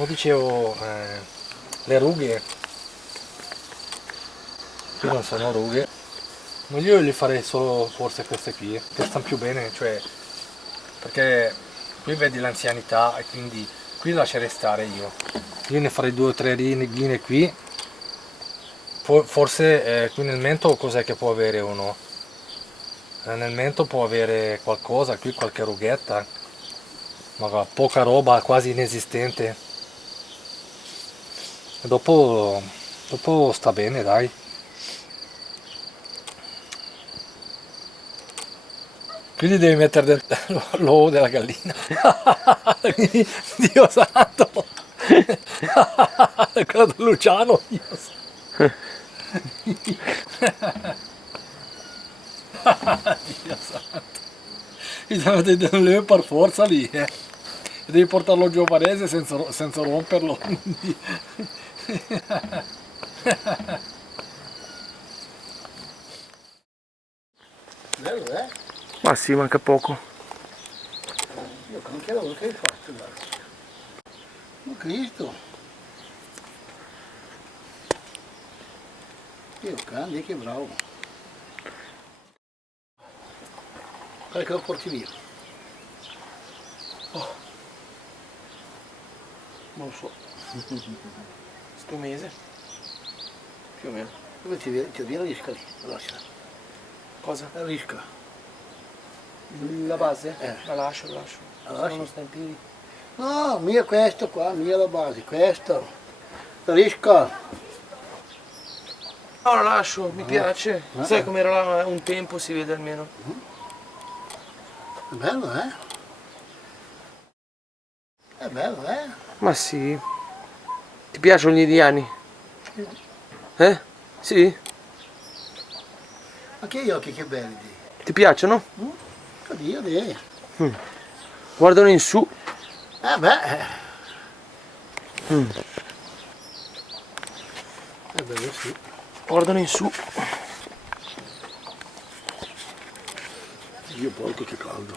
Come dicevo, le rughe, qui non sono rughe, ma io li farei solo forse queste qui, che stanno più bene, cioè, perché qui vedi l'anzianità e quindi qui lascerei stare io. Io ne farei 2 o 3 linee qui, forse qui nel mento cos'è che può avere uno? Nel mento può avere qualcosa, qui qualche rughetta, ma poca roba, quasi inesistente. E dopo sta bene, dai. Quindi devi mettere dentro l'uovo della gallina. Dio santo! Quello di Luciano, Dio santo! Dio santo! Mi devi per forza lì, eh! Devi portarlo giù a Varese senza romperlo. Bello, eh? Ma sì, manca poco. Io anche lavoro che hai fatto, guarda. Ma Cristo! Io grande, che bravo. Guarda che lo porti via. Oh. Non lo so. Sto mese? Più o meno. Dove ti viene la risca lì? Lascia. Cosa? La risca. La base? La lascio. La Se lasci? non sta in piedi. No, mia questo qua, mia la base, questo. La risca. No, la lascio, mi piace. Sai com'era là un tempo, si vede almeno. È bello, eh? È bello, eh? Ma sì. Ti piacciono gli indiani? Eh? Sì? Anche gli occhi che belli. Ti piacciono? Oddio, dì. Guardano in su. Beh. È bello, sì. Guardano in su. Dio porco che caldo.